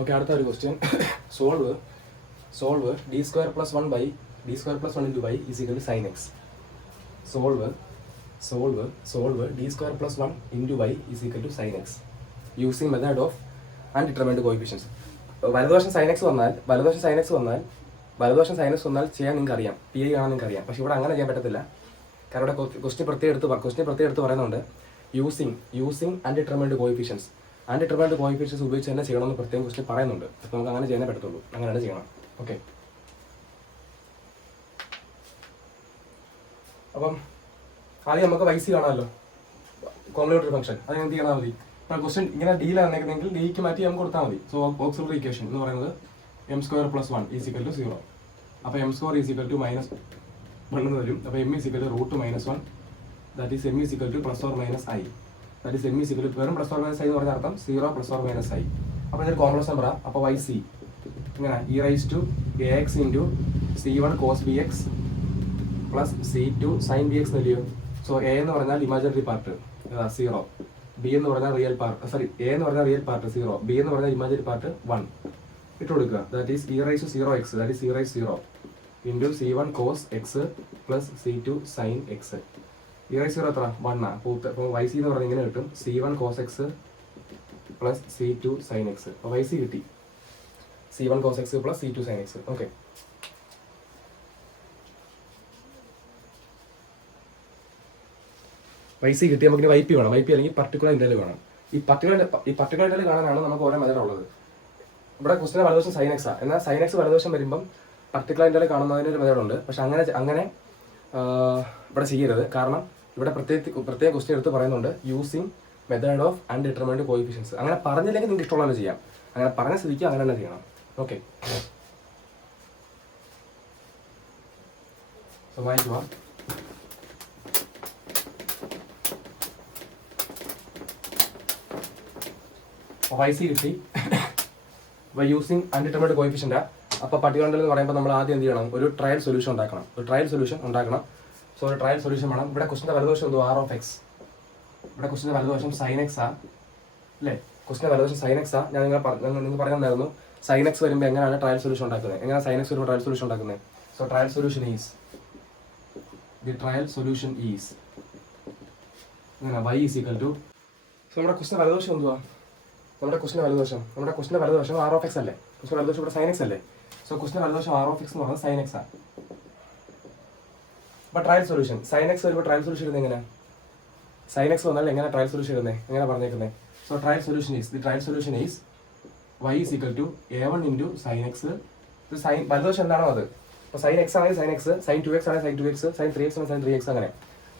Okay, അടുത്ത ഒരു question. Solve d square plus 1 by d square plus 1 into y is equal to sin x. Solve d square plus 1 into y is equal to sin x using method of undetermined coefficients. വലതുവശം sin x വന്നാൽ ചെയ്യാൻ നിങ്ങൾക്ക് അറിയാം, P I കാണാൻ നിങ്ങൾക്ക് അറിയാം. പക്ഷെ ഇവിടെ അങ്ങനെ ചെയ്യാൻ പറ്റത്തില്ല. കാരണം ഇവിടെ ക്വസ്റ്റ്യൻ പ്രത്യേകം എടുത്ത് പറയുന്നുണ്ട് using undetermined coefficients. Undetermined coefficients ഉപയോഗിച്ച് തന്നെ ചെയ്യണമെന്ന് പ്രത്യേകം ക്വസ്റ്റ്യൻ പറയുന്നുണ്ട്. അപ്പോൾ നമുക്ക് അങ്ങനെ ചെയ്യാനേ പറ്റത്തുള്ളൂ, അങ്ങനെയാണ് ചെയ്യണം. ഓക്കെ, അപ്പം ആദ്യം നമുക്ക് y c കാണാമല്ലോ, കോംപ്ലിമെന്ററി ഫംഗ്ഷൻ. അത് എന്ത് ചെയ്യണം മതി? ഇപ്പോൾ ക്വസ്റ്റ്യൻ ഇങ്ങനെ ഡിയിലാണ് തന്നിരിക്കുന്നെങ്കിൽ ഡിക്ക് മാറ്റി നമുക്ക് കൊടുത്താൽ മതി. സോ ഓക്സിലറി ഇക്വേഷൻ എന്ന് പറയുന്നത് m² + 1 = 0. അപ്പോൾ m² = -1 എന്ന് വരും. അപ്പോൾ m = √-1, that is m ± i. That is m വെറും +or - i എന്ന് പറഞ്ഞ അർത്ഥം 0 ± i. അപ്പോൾ ഇതൊരു കോംപ്ലക്സ് നമ്പറാണ്. അപ്പോൾ y c ഇങ്ങനെ e⁻ax × c1 cos bx plus c2 sin bx നൽകിയോ. സോ എ എന്ന് പറഞ്ഞാൽ ഇമാജിനറി പാർട്ട് 0, ബി എന്ന് പറഞ്ഞാൽ റിയൽ പാർട്ട്, എ എന്ന് പറഞ്ഞാൽ റിയൽ പാർട്ട് 0, ബി എന്ന് പറഞ്ഞാൽ ഇമാജിനറി പാർട്ട് 1 ഇട്ട് കൊടുക്കുക. That is e⁻0x, that is e⁻0 × c1 cos x plus c2 sin x. e⁻0 എത്ര? 1 ആണ്. അപ്പോൾ y c എന്ന് പറഞ്ഞാൽ ഇങ്ങനെ കിട്ടും, c1 cos x plus c2 sin x. അപ്പോൾ y c കിട്ടി, c1 cos x plus c2 sin x. Okay, y c കിട്ടി. നമുക്ക് y p വേണം, y p അല്ലെങ്കിൽ പർട്ടിക്കുലർ ഇന്റർവൽ വേണം. ഈ പർട്ടിക്കുലർ ഇന്റർവൽ കാണാനാണ് നമുക്ക് ഓരോ മെത്തേഡ് ഉള്ളത്. ഇവിടെ ക്വസ്റ്റിന് വലതുവശം sin x ആണ്, എന്നാൽ sin x വലതുവശം വരുമ്പം പർട്ടിക്കുലർ ഇന്റർവൽ കാണുന്നതിന് ഒരു മെത്തേഡ് ഉണ്ട്. പക്ഷെ അങ്ങനെ ഇവിടെ ചെയ്യരുത്. കാരണം ഇവിടെ പ്രത്യേക ക്വസ്റ്റ്യൻ എടുത്ത് പറയുന്നുണ്ട് using method of undetermined coefficients. അങ്ങനെ പറഞ്ഞില്ലെങ്കിൽ നിങ്ങൾക്ക് ഇഷ്ടമുള്ള ചെയ്യാം, അങ്ങനെ പറഞ്ഞ സ്ഥിതിക്ക് അങ്ങനെ തന്നെ ചെയ്യണം. ഓക്കെ, സോ വായിക്കുക. y c കിട്ടി ബൈ യൂസിങ് അൺഡിറ്റർമിൻഡ് കോയിഫിഷ്യൻ്റ്. അപ്പോൾ പർട്ടിക്കുലർ എന്ന് പറയുമ്പോൾ നമ്മൾ ആദ്യം എന്ത് ചെയ്യണം? ഒരു ട്രയൽ സൊല്യൂഷൻ ഉണ്ടാക്കണം. സോ ഒരു ട്രയൽ സൊല്യൂഷൻ വേണം. ഇവിടെ ക്വസ്റ്റിൻ്റെ വലതുവശം എന്തോ r(x), ഇവിടെ ക്വസ്റ്റിൻ്റെ വലതുവശം sin x ആ അല്ലേ? ക്വസ്റ്റിൻ്റെ വലതുവശം sin x ആ. ഞാൻ നിങ്ങൾ പറഞ്ഞിട്ടുണ്ടായിരുന്നു sin x വരുമ്പോൾ എങ്ങനെയാണ് ട്രയൽ സൊല്യൂഷൻ ഉണ്ടാക്കുന്നത്, എങ്ങനെ sin x വരുമ്പോൾ ട്രയൽ സൊല്യൂഷൻ ഉണ്ടാക്കുന്നത്. സോ ട്രയൽ സൊല്യൂഷൻ ഈസ് ഇങ്ങനെ y = സോ നമ്മുടെ ക്വസ്റ്റിൻ്റെ വലതുവശം എന്തുവാ? നമ്മുടെ ക്വസ്റ്റിൻ്റെ വലതുവശം r(x) അല്ലേ? ക്വസ്റ്റിൻ്റെ വലതുവശം ഇവിടെ sin x അല്ലേ? സോ ക്വസ്റ്റിൻ്റെ വലതുവശം r(x) എന്ന് പറയുന്നത് sin x ആണ്. അപ്പോൾ ട്രയൽ സൊല്യൂഷൻ sin x വരുമ്പോൾ ട്രയൽ സൊല്യൂഷൻ ഇടുന്നത് എങ്ങനെ? sin x വന്നാൽ എങ്ങനെ ട്രയൽ സൊല്യൂഷൻ ഇടുന്നത്, എങ്ങനെ പറഞ്ഞേക്കുന്നത്? So trial solution is y = a1 × sin x. Sine വലതുവശം എന്താണോ അത്. അപ്പോൾ sin x ആണെങ്കിൽ sin x, sin 2x ആണെങ്കിൽ sin 2x, sin 3x ആണെങ്കിൽ sin 3x അങ്ങനെ.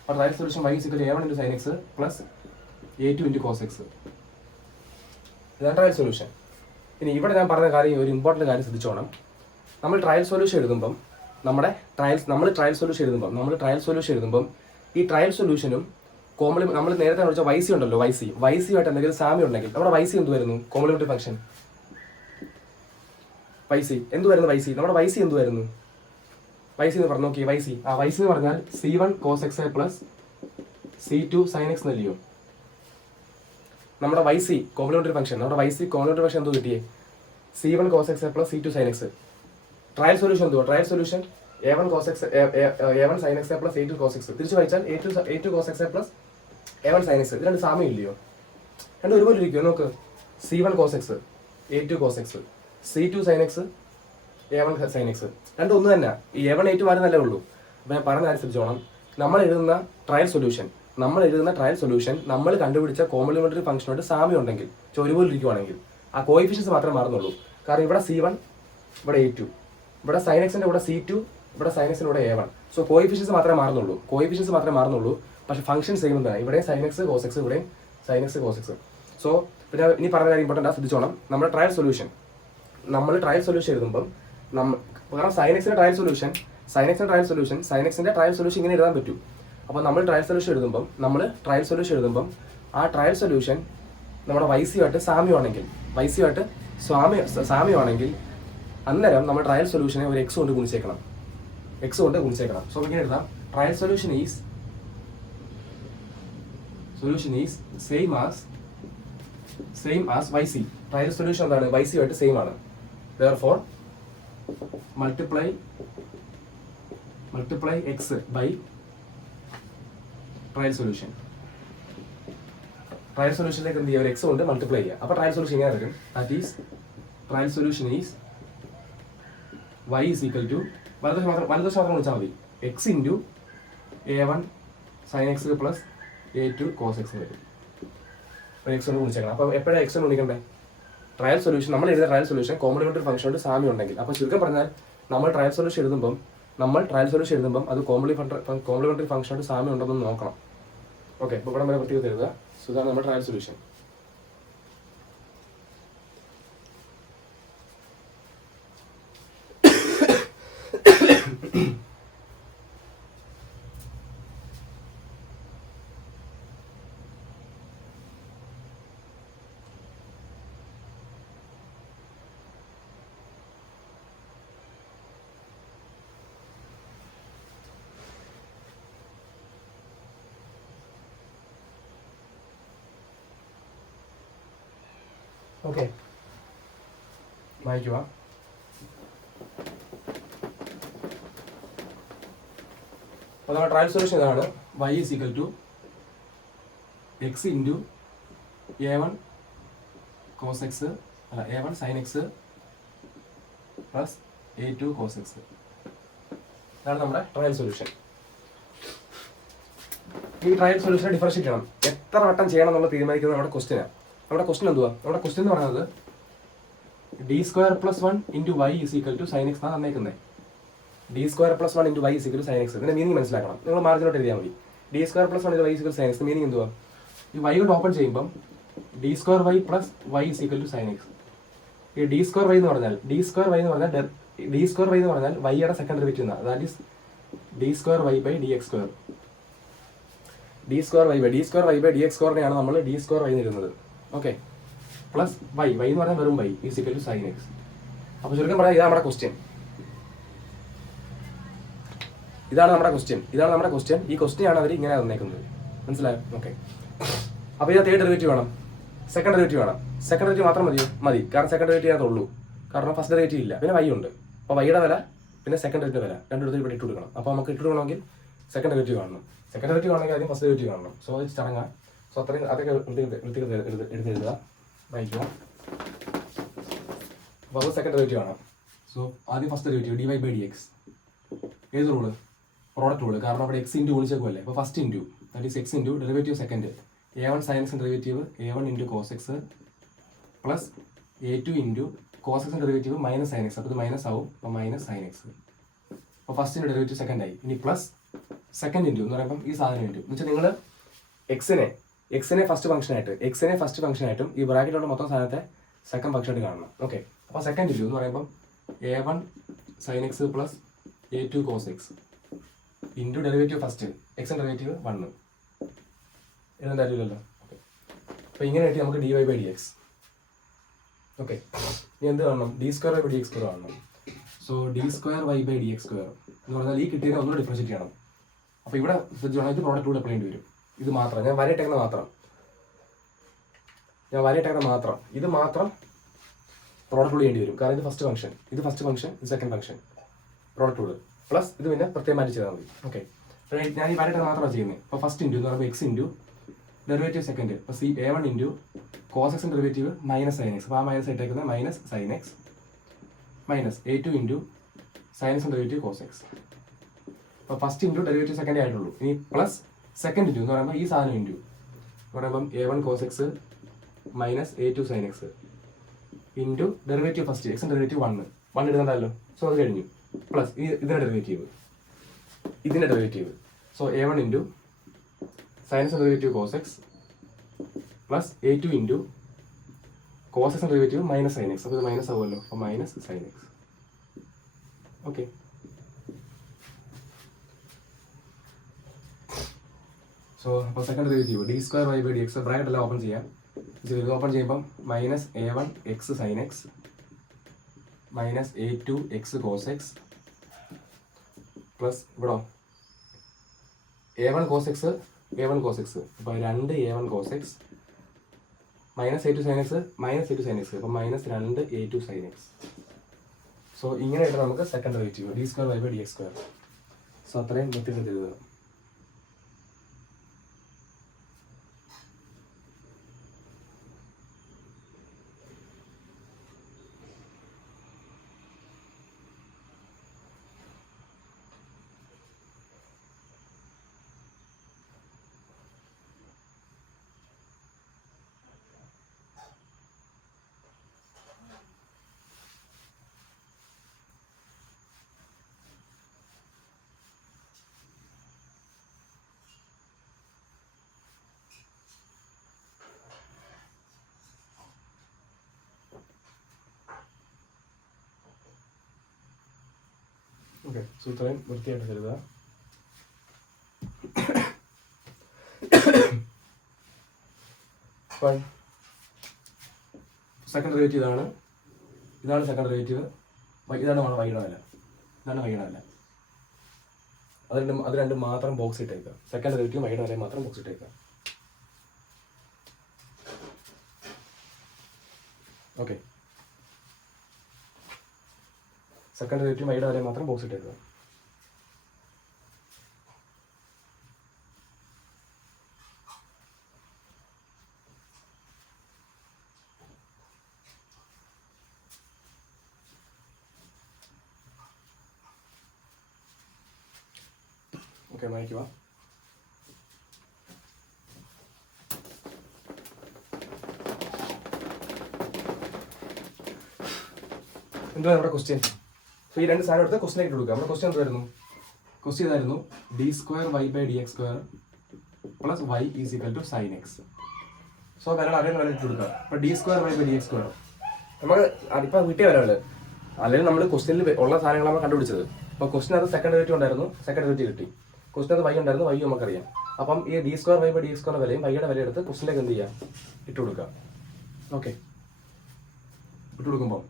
അപ്പോൾ trial solution y = a1 × sin x plus a2 × cos x. ഇതാണ് ട്രയൽ സൊല്യൂഷൻ. ഇനി ഇവിടെ ഞാൻ പറഞ്ഞ കാര്യം, ഒരു ഇമ്പോർട്ടൻറ്റ് കാര്യം ശ്രദ്ധിച്ചോണം. നമ്മൾ ട്രയൽ സൊല്യൂഷൻ എഴുതുമ്പം നമ്മൾ ട്രയൽ സൊല്യൂഷൻ എഴുതുമ്പം ഈ ട്രയൽ സൊല്യൂഷനും നമ്മൾ നേരത്തെ വിളിച്ച y c ഉണ്ടല്ലോ, y c ആയിട്ട് എന്തെങ്കിലും സാമ്യം ഉണ്ടെങ്കിൽ നമ്മുടെ y c എന്ത് വരുന്നു? കോംപ്ലിമെന്ററി ഫംഗ്ഷൻ y c എന്ത് വരുന്നു? നമ്മുടെ y c എന്ത് വരുന്നു? y c എന്ന് പറഞ്ഞു നോക്കി. y c എന്ന് പറഞ്ഞാൽ c1 cos x plus c2 sin x നല്ലയോ. നമ്മുടെ y c കോംപ്ലിമെന്ററി ഫംഗ്ഷൻ എന്തോ കിട്ടിയേ? c1 cos x plus c2 sin x. Trial solution എന്തുവാ? Trial solution a1 sin x plus a2 cos x. തിരിച്ചു വായിച്ചാൽ a2 cos x plus a1 sin x. ഇത് രണ്ട് സാമ്യം ഇല്ലയോ? രണ്ടും ഒരുപോലെ ഇരിക്കുമോ? നോക്ക്, c1 cos x, a2 cos x, c2 sin x, a1 sin x. രണ്ടും ഒന്ന് തന്നെ. ഈ a1 a2 മാറുന്നല്ലേ ഉള്ളൂ. അപ്പോൾ ഞാൻ പറഞ്ഞ അനുസരിച്ചോണം, നമ്മൾ എഴുതുന്ന ട്രയൽ സൊല്യൂഷൻ നമ്മൾ കണ്ടുപിടിച്ച കോംപ്ലിമെന്ററി ഫംഗ്ഷനോട് സാമ്യം ഉണ്ടെങ്കിൽ, ഒരുപോലെ ഇരിക്കുവാണെങ്കിൽ ആ കോയിഫിഷ്യൻസ് മാത്രമേ മാറുന്നുള്ളൂ. കാരണം ഇവിടെ c1, ഇവിടെ a2, ഇവിടെ sin x ന്റെ കൂടെ c2, ഇവിടെ sin x ന്റെ കൂടെ a1. സോ കോയിഫിഷ്യൻസ് മാത്രമേ മാറുന്നുള്ളൂ. പക്ഷേ ഫംഗ്ഷൻ സെയിം തന്നെ. ഇവിടെ sin x cos x, ഇവിടെ sin x cos x. So പിന്നെ ഇനി പറഞ്ഞ കാര്യം ഇമ്പോർട്ടൻ്റ് ശ്രദ്ധിച്ചോണം. നമ്മുടെ ട്രയൽ സൊല്യൂഷൻ എഴുതുമ്പം കാരണം sin x ന്റെ ട്രയൽ സൊല്യൂഷൻ ഇങ്ങനെ എഴുതാൻ പറ്റും. അപ്പോൾ നമ്മൾ ട്രയൽ സൊല്യൂഷൻ എഴുതുമ്പം ആ ട്രയൽ സൊല്യൂഷൻ നമ്മുടെ y c ആയിട്ട് സാമ്യമാണെങ്കിൽ അന്നേരം നമ്മൾ ട്രയൽ സൊല്യൂഷനെ ഒരു x കൊണ്ട് ഗുണിച്ചേക്കണം. സോ ഇങ്ങനെ എഴുതാം, trial solution is same as same as Y C. Trial solution എന്താണ്? വൈ സി ആയിട്ട് സെയിം ആണ്. Therefore multiply x by trial solution. Trial സൊല്യൂഷനിലേക്ക് എന്ത് ചെയ്യുക? ഒരു എക്സ് കൊണ്ട് മൾട്ടിപ്ലൈ ചെയ്യുക. അപ്പോൾ ട്രയൽ സൊല്യൂഷൻ ഇങ്ങനെ വരും. That is trial solution is y is equal to വലതുവശം മാത്രം വിളിച്ചാൽ മതി. X into a1 sin x plus a2 cos x വരും. അപ്പോൾ എക്സ് കൊണ്ട് വിളിച്ചേക്കണം. അപ്പോൾ എപ്പോഴാണ് എക്സ് കൊണ്ട് വിളിക്കണ്ടേ? ട്രയൽ സൊല്യൂഷൻ നമ്മൾ എഴുതുന്ന ട്രയൽ സൊല്യൂഷൻ കോംപ്ലിമെന്ററി ഫംഗ്ഷനോട് സാമ്യം ഉണ്ടെങ്കിൽ. അപ്പോൾ ചുരുക്കം പറഞ്ഞാൽ നമ്മൾ ട്രയൽ സൊല്യൂഷൻ എഴുതുമ്പം അത് കോംപ്ലിമെന്ററി ഫംഗ്ഷനോട് സാമ്യം ഉണ്ടെന്ന് നോക്കണം. ഓക്കെ, അപ്പോൾ ഇവിടെ വരെ പ്രത്യേകത എഴുതുക. സോ ഇതാണ് നമ്മുടെ ട്രയൽ സൊല്യൂഷൻ. ഓക്കെ, വായിക്കുക. അപ്പോൾ നമ്മുടെ ട്രയൽ സൊല്യൂഷൻ ഇതാണ്. y is equal to x into a1 cos x അല്ല a1 sin x plus a2 cos x. ഇതാണ് നമ്മുടെ ട്രയൽ സൊല്യൂഷൻ. ഈ ട്രയൽ സൊല്യൂഷൻ ഡിഫറൻഷ്യേറ്റ് ചെയ്യണം. എത്ര വട്ടം ചെയ്യണം എന്നുള്ള തീരുമാനിക്കുന്നത് നമ്മുടെ ക്വസ്റ്റ്യനാണ്. നമ്മുടെ ക്വസ്റ്റ്യൻ എന്തുവാ? നമ്മുടെ ക്വസ്റ്റ്യൻ എന്ന് പറയുന്നത് d² + 1 × y is equal to sin x എന്നാണ് തന്നേക്കുന്നത്. d² + 1 × y is equal to sin x. ഇതിന്റെ മീനിങ് മനസ്സിലാക്കണം. നിങ്ങൾ മാർജിനോട്ട് എഴുതിയാൽ മതി. d² + 1 × y is equal to sin x. Meaning എന്തുവാ? ഈ y കൊണ്ട് ഓപ്പൺ ചെയ്യുമ്പം d² y + y is equal to sin x. ഈ d² y എന്ന് പറഞ്ഞാൽ y യുടെ സെക്കൻഡ് ഡെറിവേറ്റീവ് എന്നാണ്. That is d² y/dx². d² y/dx²നെയാണ് നമ്മൾ d² y എന്ന് എഴുതുന്നത്. ഓക്കെ, പ്ലസ് y എന്ന് പറഞ്ഞാൽ വെറും y is equal to sin x. അപ്പോൾ ചുരുക്കം പറയാം, ഇതാണ് നമ്മുടെ ക്വസ്റ്റ്യൻ. ഈ ക്വസ്റ്റ്യനാണ് അവർ ഇങ്ങനെ തന്നേക്കുന്നത്. മനസ്സിലായോ? ഓക്കെ, അപ്പോൾ ഇത് തേർഡ് ഡെറിവേറ്റീവ് വേണം, സെക്കൻഡ് ഡെറിവേറ്റീവ് വേണം. സെക്കൻഡ് ഡെറിവേറ്റീവ് മാത്രം മതി. കാരണം സെക്കൻഡ് ഡെറിവേറ്റീവ് അതിനകത്തുള്ളൂ. കാരണം ഫസ്റ്റ് ഡെറിവേറ്റീവ് ഇല്ല. പിന്നെ y ഉണ്ട്. അപ്പോൾ വൈയുടെ വില പിന്നെ സെക്കൻഡ് ഡെറിവേറ്റീവ് വില രണ്ടിടത്തും ഇവിടെ ഇട്ട് കൊടുക്കണം. അപ്പോൾ നമുക്ക് ഇട്ട് കൊടുക്കണമെങ്കിൽ സെക്കൻഡ് ഡെറിവേറ്റീവ് കാണണം. ആദ്യം ഫസ്റ്റ് ഡെറിവേറ്റീവ് കാണണം. സോ ഇത് ചടങ്ങാം. സോ അത്രയും അതൊക്കെ എടുത്തെഴുതുക, വായിക്കുക. അപ്പോൾ അത് സെക്കൻഡ് ഡെറിവേറ്റീവ് ആണ്. സോ ആദ്യം ഫസ്റ്റ് ഡെറിവേറ്റീവ് dy/dx. ഏത് റൂള്? Product rule. കാരണം അവിടെ x ഇൻറ്റു വിളിച്ചേക്കുമല്ലേ. അപ്പോൾ first into that is x into derivative second a1 sin x derivative a1 × cos x plus a2 × cos x derivative minus sin x. അപ്പോൾ ഇത് minus ആവും. അപ്പോൾ minus sin x. അപ്പോൾ ഫസ്റ്റിൻ്റെ derivative second ആയി. ഇനി plus second into എന്ന് പറയുമ്പോൾ ഈ സാധനം ഇൻറ്റു എന്ന് വെച്ചാൽ നിങ്ങൾ എക്സിനെ ഫസ്റ്റ് ഫംഗ്ഷനായിട്ടും ഈ ബ്രാക്കറ്റിലുള്ള മൊത്തം സാധനത്തെ സെക്കൻഡ് ഫംഗ്ഷനായിട്ട് കാണണം. ഓക്കെ, അപ്പോൾ സെക്കൻഡ് ഇൻറ്റു എന്ന് പറയുമ്പോൾ a1 sin x plus a2 cos x into derivative first എക്സിൻ്റെ ഡെറിവേറ്റീവ് 1 എഴുതാൻ തരില്ലല്ലോ. ഓക്കെ, അപ്പോൾ ഇങ്ങനെ ആയിട്ട് നമുക്ക് dy/dx. ഓക്കെ, ഇനി എന്ത് കാണണം? d² y/dx² കാണണം. സോ d² y/dx² എന്ന് പറഞ്ഞാൽ ഈ കിട്ടിയതിനെ ഒന്നുകൂടെ ഡിഫറൻഷ്യേറ്റ് ചെയ്യണം. അപ്പോൾ ഇവിടെ ഇത് പ്രോഡക്റ്റ് കൂടെ അപ്ലൈ ചെയ്യേണ്ടി വരും. ഇത് മാത്രം ഞാൻ വരയിട്ടേക്കുന്ന മാത്രം ഇത് മാത്രം പ്രോഡക്റ്റ് റൂൾ ചെയ്യേണ്ടി വരും. കാരണം ഇത് ഫസ്റ്റ് ഫംഗ്ഷൻ ഇത് second function product rule plus ഇത് പിന്നെ പ്രത്യേകം മാറ്റി ചെയ്താൽ മതി. ഓക്കെ, ഞാൻ ഈ വരയിട്ടത് മാത്രമാണ് ചെയ്യുന്നത്. അപ്പോൾ ഫസ്റ്റ് ഇൻറ്റു എന്ന് പറയുമ്പോൾ x ഇൻറ്റു ഡെറിവേറ്റീവ് സെക്കൻഡ് അപ്പോൾ a1 × cos x derivative minus sin x. അപ്പോൾ ആ മൈനസ് ഇട്ടേക്കുന്നത് minus sin x minus a2 × sin x derivative cos x. അപ്പോൾ ഫസ്റ്റ് ഇൻറ്റു ഡെറിവേറ്റീവ് സെക്കൻഡേ ആയിട്ടുള്ളൂ. ഇനി പ്ലസ് സെക്കൻഡ് ഇൻറ്റു എന്ന് പറയുമ്പോൾ ഈ സാധനം ഇൻറ്റു എന്ന് പറയുമ്പം a1 cos x minus a2 sin x into derivative first എക്സിൻ്റെ ഡെറിവേറ്റീവ് 1 ഇടുന്നുണ്ടല്ലോ. സോ അത് കഴിഞ്ഞു. പ്ലസ് ഇതിൻ്റെ derivative so a1 × sin x derivative cos x plus a2 × cos x derivative minus sin x. അപ്പോൾ ഇത് മൈനസ് ആവുമല്ലോ. അപ്പോൾ minus sin x. Okay, so അപ്പോൾ second derivative d² y/dx bracket എല്ലാം ഓപ്പൺ ചെയ്യാം. ഇത് ഓപ്പൺ ചെയ്യുമ്പം minus a1 x sin x minus a2 x cos x plus ഇവിടെ a1 cos x അപ്പോൾ 2 a1 cos x -a2 sin x അപ്പം -2a2 sin x. So ഇങ്ങനെയായിട്ട് നമുക്ക് second derivative d2y/dx². So അത്രയും വൃത്തിയായിട്ട് എഴുതുക. ഓക്കെ, സോ ഇത്രയും വൃത്തിയായിട്ട് എഴുതുക. സെക്കൻഡ് ഡെറിവേറ്റീവ് ഇതാണ് സെക്കൻഡ് ഡെറിവേറ്റീവ്. ഇതാണ് വൈയുടെ വില. അത് രണ്ടും മാത്രം ബോക്സ് ഇട്ടേക്കുക. സെക്കൻഡ് ഡെറിവേറ്റീവ് വൈയുടെ വില മാത്രം ബോക്സ് ഇട്ടേക്കുക. ഓക്കെ, സെക്കൻഡ് ഡെറിവേറ്റീവ് വൈയുടെ വില മാത്രം ബോക്സ് ഇട്ടേക്കുക. ഓക്കെ, വായിക്കുക. എന്താ നമ്മുടെ ക്വസ്റ്റ്യൻ? അപ്പോൾ ഈ രണ്ട് സാധനം എടുത്ത് ക്വസ്റ്റ്യൻ കൊടുക്കുക. നമ്മുടെ ക്വസ്റ്റ്യൻ എന്തായിരുന്നു? ക്വസ്റ്റ്യൻ ഇതായിരുന്നു, d2y/dx² + y = sin x. So വിരൽ അറിയുന്ന വില ഇട്ട് കൊടുക്കുക. അപ്പോൾ d2y/dx². നമുക്ക് അതിപ്പോൾ കിട്ടിയ വിരൽ അല്ലെങ്കിൽ നമ്മൾ ക്വസ്റ്റ്യനിൽ ഉള്ള സാധനങ്ങൾ നമ്മൾ കണ്ടുപിടിച്ചത്. അപ്പോൾ ക്വസ്റ്റ്യൻ അത് സെക്കൻഡ് ഡെറിവേറ്റീവ് ഉണ്ടായിരുന്നു, സെക്കൻഡ് ഡെറിവേറ്റീവ് കിട്ടി. ക്വസ്റ്റ്യൻ അത് y ഉണ്ടായിരുന്നു, y നമുക്കറിയാം. അപ്പം ഈ d2y/dx² വിലയും വൈയുടെ വില എടുത്ത് ക്വസ്റ്റ്യനിലേക്ക് എന്ത് ചെയ്യാം? ഇട്ട് കൊടുക്കുക. ഓക്കെ, ഇട്ട് കൊടുക്കുമ്പോൾ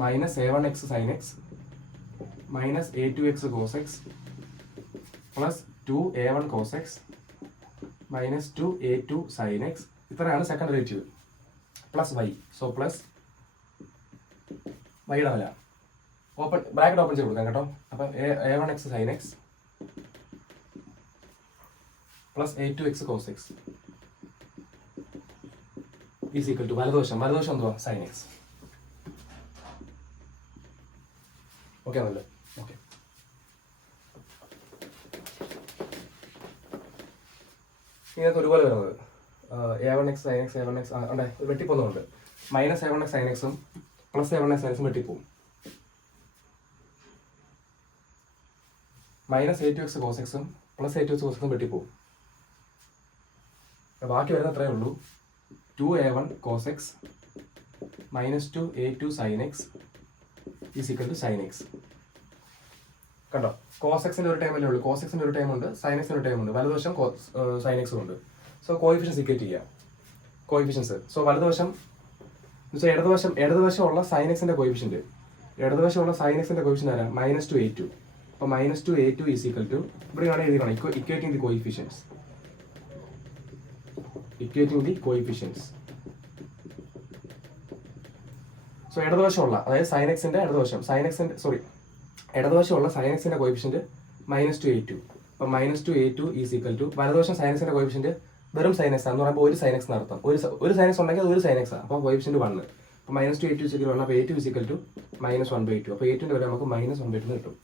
-a1x sin x -a2x cos x + 2a1 cos x -2a2 sin x. ഇത്രയാണ് second derivative plus y. So plus വൈയുടെ വില ബ്രാക്കറ്റ് ഓപ്പൺ ചെയ്ത് കൊടുക്കാം കേട്ടോ. അപ്പം a1x sin x + a2x cos x = വലതുവശം എന്തുവാ? sin x. ഓക്കെ ആണല്ലോ? ഓക്കെ, ഇതിനകത്ത് ഒരുപോലെ വരുന്നത് a1x sin x a1x ഉണ്ട്, വെട്ടിപ്പോകുന്നുണ്ട്. -a1x sin x ഉം +a1x sin x ഉം വെട്ടിപ്പോവും. -a2x cos x ഉം +a2x cos x ഉം വെട്ടിപ്പോവും. ബാക്കി വരുന്ന അത്രയേ ഉള്ളൂ. 2a1 cos x -2a2 sin x = sin x. കണ്ടോ? cos x ഒരു ടൈം അല്ലേ ഉള്ളൂ. cos x ഒരു ടൈം ഉണ്ട്, sin x ഒരു ടൈം ഉണ്ട്. വലതുവശം sin x ഉണ്ട്. സോ കോയിഫിഷ്യൻസ് ഇക്വേറ്റ് ചെയ്യുക. കോയിഫിഷ്യൻസ്. സോ വലതുവശം എന്ന് വെച്ചാൽ ഇടതുവശമുള്ള sin x ന്റെ കോയിഫിഷ്യന്റ് ആരാ? -2a2. അപ്പോൾ -2a2 = ഇവിടെ ആണ് എഴുതിക്കണം ഇക്വേറ്റിംഗ് ദി കോയിഫിഷ്യൻസ്. സോ ഇടതുവശമുള്ള, അതായത് sin x ന്റെ ഇടതുവശം, ഇടതുവശമുള്ള sin x ന്റെ കോയിഫിഷ്യന്റ് -2a2. അപ്പോൾ -2a2 = വലതുവശം sin x ന്റെ കോയിഫിഷ്യന്റ് വെറും sin x എന്ന് പറയുമ്പോൾ ഒരു sin x നടത്താം. ഒരു sin x ഉണ്ടെങ്കിൽ അത് ഒരു sin x ആണ്. അപ്പോൾ കോയിഫിഷ്യന്റ് 1. അപ്പോൾ -2a2 = 1. അപ്പോൾ a2 = -1/2. അപ്പോൾ a2ന്റെ വില നമുക്ക് -1/2 കിട്ടും.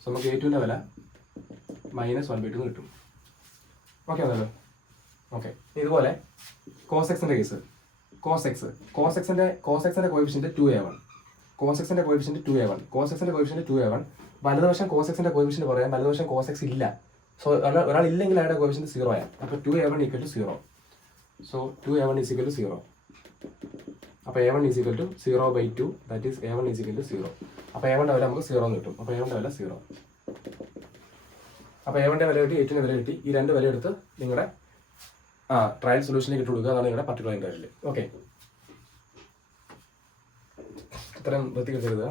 സോ നമുക്ക് a2ന്റെ വില -1/2 കിട്ടും. ഓക്കെ ആണല്ലോ? ഓക്കെ, ഇതുപോലെ cos x ന്റെ കേസ്. cos x ന്റെ കോയിഫിഷ്യന്റ് 2a1. cos x ന്റെ കോയിഫിഷ്യന്റ് 2a1. വലതുവശം cos x ന്റെ കോയിഫിഷ്യന്റ് പറയാം, വലതുവശം cos x ഇല്ല. സോ ഒരാൾ ഇല്ലെങ്കിൽ അയാളുടെ കോയിഫിഷ്യന്റ് 0 ആയാൽ. അപ്പോൾ 2a1 = 0. So 2a1 = 0. അപ്പോൾ a1 = 0/2. That is a1 = 0. അപ്പോൾ a1ന്റെ വില നമുക്ക് 0 എന്ന് കിട്ടും. അപ്പോൾ a1ന്റെ വില 0. അപ്പോൾ a1ന്റെ വില കിട്ടി, a2ന്റെ വില കിട്ടി. ഈ രണ്ട് വില എടുത്ത് നിങ്ങളുടെ ട്രയൽ സൊല്യൂഷനിലേക്ക് ഇട്ട് കൊടുക്കുക. അതാണ് നിങ്ങളുടെ പർട്ടിക്കുലർ ഇന്റർവെൽ. ഓക്കെ, ഇത്രയും വൃത്തികെട്ട് എഴുതുക.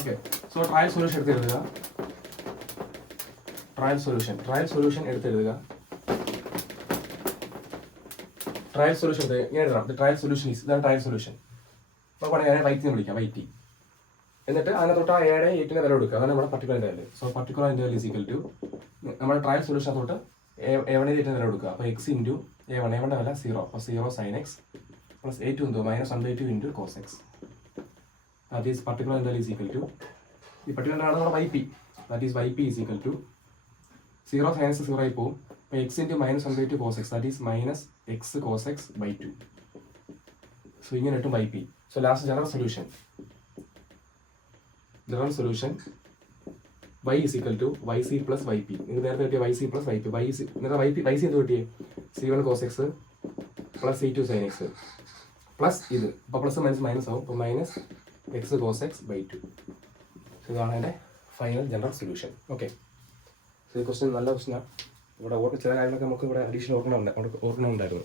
ഓക്കെ. സോ ട്രയൽ സൊല്യൂഷൻ എടുത്തെഴുതുക. ട്രയൽ സൊല്യൂഷൻ എടുത്തെഴുതുക. ട്രയൽ സൊല്യൂഷൻ ഇങ്ങനെ എഴുതണം. ട്രയൽ സൊല്യൂഷൻ ഇതാണ് ട്രയൽ സൊല്യൂഷൻ. നമുക്ക് വേണമെങ്കിൽ വൈറ്റ് എന്ന് വിളിക്കാം, വൈറ്റ്. എന്നിട്ട് അതിനകത്തോട്ട് ആ 7 8 വില കൊടുക്കുക. അതാണ് നമ്മുടെ particular interval. So particular interval is equal to നമ്മുടെ ട്രയൽ സൊല്യൂഷൻ തൊട്ട് A1 8 വില കൊടുക്കുക. അപ്പോൾ എക്സ് ഇൻറ്റു A1, A1 വില 0, അപ്പോൾ 0 sin x പ്ലസ് A2 എന്തോ -1/2 into cos x. That is particular interval is equal to ഈ പർട്ടിക്കുലർ ആണ് നമ്മുടെ YP. That is YP is equal to 0 sin x 0 ആയി പോകും. അപ്പോൾ x into -1/2 cos x, that is -x cos x by 2. So ഇങ്ങനെ കിട്ടും YP. So last general solution y is equal to yc plus yp. നിങ്ങൾക്ക് നേരത്തെ കിട്ടിയ yc plus yp. yc എന്ത് കിട്ടിയേ? c1 cos x plus c2 sin x plus ഇത്. അപ്പോൾ plus minus ആവും. അപ്പോൾ -x cos x by 2. So ഇതാണ് എൻ്റെ final general solution. Okay. So ഈ ക്വസ്റ്റ്യൻ നല്ല ക്വസ്റ്റ്യനാണ്. ഇവിടെ ചില കാര്യങ്ങളൊക്കെ നമുക്ക് ഇവിടെ അഡീഷണൽ ഓർക്കണമുണ്ടായിരുന്നു.